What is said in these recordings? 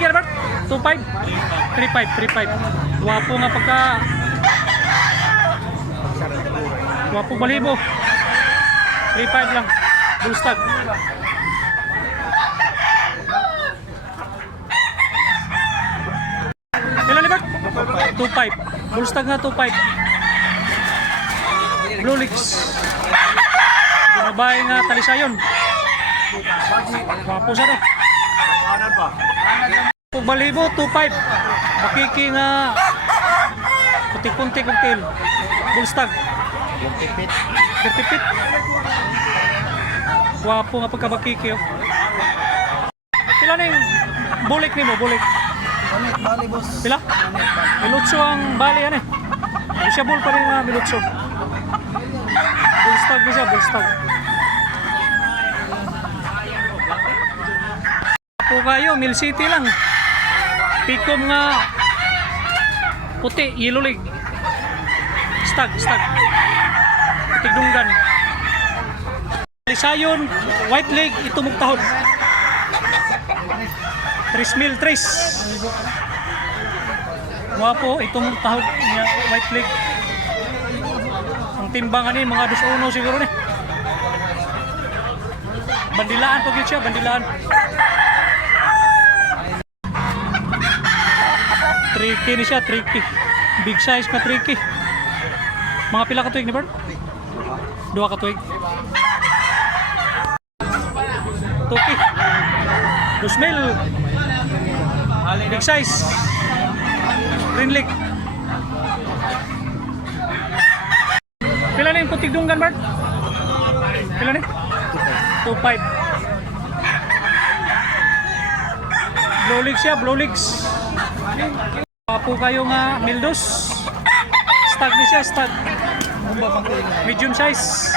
Balik yan, Bert? 2.5? 3.5. Wapo nga pagka... Wapo balibo. 3.5 lang. Bullstag. Ilan ni Bert? 2.5. Bullstag nga 2.5. Blue Leaks. Ginabay nga talisayon. Wapo siya no. Pag balibo 2.5. Bakiki nga putik-puntik kong tail. Bullstag. 30 feet. Wapo nga pagkabakiki oh. Pila na yung bulik ni mo? Bulik? Bali boss. Pila? Milutso ang bali yan eh. Siya bull pa rin nga milutso. Bullstag na siya, bullstag. Po kayo, Mill City lang. Pikom nga puti, yellow leg. Stag. Tigdunggan. Lisayon, white leg, ito mugtahod. 3,000. Wapo, ito mugtahod niya, white leg. Ang timbangan ni mga 2-1 siguro ni. Bandilaan pag yun siya, bandilaan. Tricky ni siya, tricky. Big size na tricky. Mga pila ka tuig ni Bert? 2 ka tuig. Tuki. 2,000. Big size. Green leg. Pila na yung putig dunggan, Bert? Pila na? 2.5. Blue legs siya, blue legs. Papo kayo nga Mildos. Stag ni siya, stag. Medium size.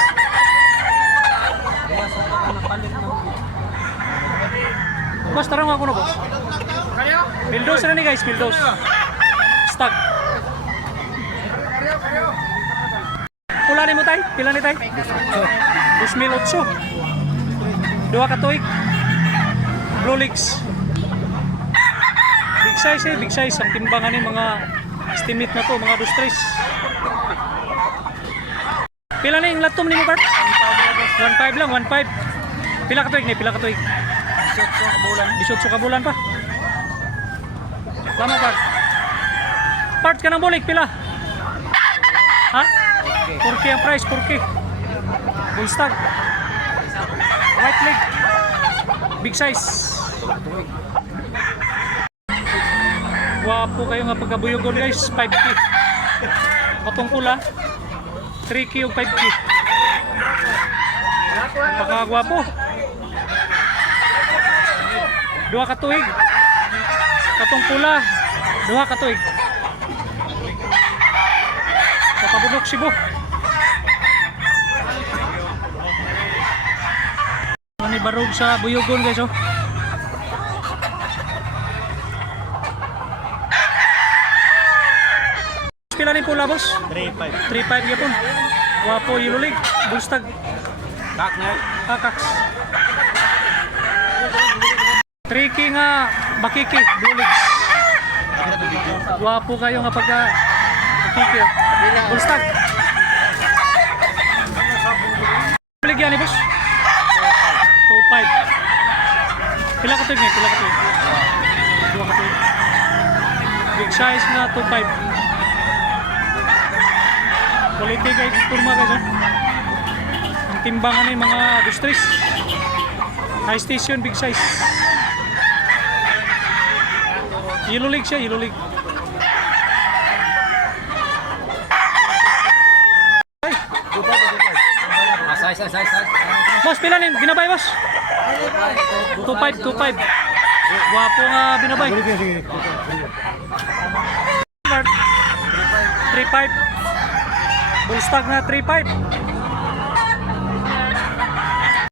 Boss, tarang ako na boss. Mildos na ni guys, Mildos. Stag. Pula ni mo tay? Pila ni tay? 2,008. 2 ka tuig. Blue legs. Big size eh, big size. Ang timbangan ni mga estimate na to, mga 2-3. Pila na yung latom ni mo, Bart? 1.5 lang, 1.5. Pila ka tuig ni, pila ka tuig? 18 ka bulan pa. Tama, Bart. Part ka ng bulik, pila? Ha? 4K ang price, 4K. Bullstag. White leg. Big size. Wapo kayo nga pagkabuyogon guys, 5K. Katong pula, 3K o 5K. Pakagwapo. 2 ka tuig. Katong pula, 2 ka tuig. Sa Pabunok, Cebu. Ano barog sa buyogon guys oh. Pila ni pula boss? 3.5. 3.5 yapon. Wapo yellow leg, bullstag. Kak na. Kakaks. 3K nga bakiki, blue legs. Wapo kayo nga pagka bakiki. Bullstag. Ligyan ni boss? 2.5. Pila ka tuig ni? Pila ka tuig? 2 ka tuig. Big size nga 2.5. Quality guys, turma guys oh. Ang timbangan ng mga 2-3. High station, big size. Yellow leg siya, yellow leg. Size. Boss, pila ni? Binabay boss? 2.5. Wapo nga binabay. 3.5. Bullstag na 3.5.